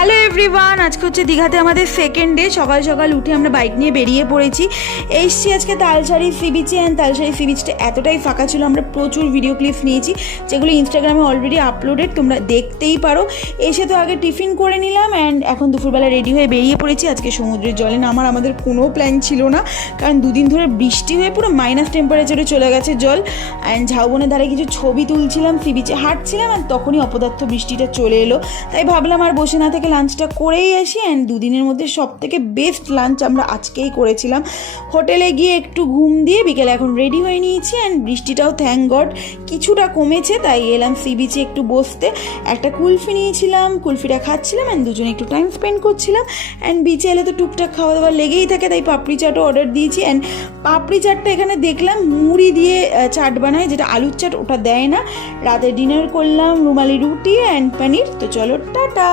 Hello everyone, আজকে হচ্ছে দীঘাতে আমাদের সেকেন্ড ডে। সকাল সকাল উঠে আমরা বাইক নিয়ে বেরিয়ে পড়েছি। এসছি আজকে তালসারি সি বিচে। অ্যান্ড তালসারি সি বিচটা এতটাই ফাঁকা ছিল, আমরা প্রচুর ভিডিও ক্লিপস নিয়েছি যেগুলো ইনস্টাগ্রামে অলরেডি আপলোডেড, তোমরা দেখতেই পারো। এসে তো আগে টিফিন করে নিলাম অ্যান্ড এখন দুপুরবেলা রেডি হয়ে বেরিয়ে পড়েছি। আজকে সমুদ্রের জলে নামার আমাদের কোনো প্ল্যান ছিল না, কারণ দুদিন ধরে বৃষ্টি হয়ে পুরো মাইনাস টেম্পারেচারে চলে গেছে জল। অ্যান্ড ঝাউবনের ধারে কিছু ছবি তুলছিলাম, সি বিচে হাঁটছিলাম, আর তখনই অপদার্থ বৃষ্টিটা চলে এলো। তাই ভাবলাম আর বসে না থেকে লাঞ্চটা করেই আসি। অ্যান্ড দুদিনের মধ্যে সব থেকে বেস্ট লাঞ্চ আমরা আজকেই করেছিলাম। হোটেলে গিয়ে একটু ঘুম দিয়ে বিকেলে এখন রেডি হয়ে নিয়েছি। অ্যান্ড বৃষ্টিটাও থ্যাঙ্ক গড কিছুটা কমেছে, তাই এলাম সি বিচে একটু বসতে। একটা কুলফি নিয়েছিলাম, কুলফিটা খাচ্ছিলাম অ্যান্ড দুজনে একটু টাইম স্পেন্ড করছিলাম। অ্যান্ড বিচে এলে তো টুকটাক খাওয়া দাওয়া লেগেই থাকে, তাই পাপড়ি চাটও অর্ডার দিয়েছি। অ্যান্ড পাপড়ি চাটটা এখানে দেখলাম মুড়ি দিয়ে চাট বানায়, যেটা আলুর চাট, ওটা দেয় না। রাতে ডিনার করলাম রুমালি রুটি অ্যান্ড পনির। তো চলো টাটা।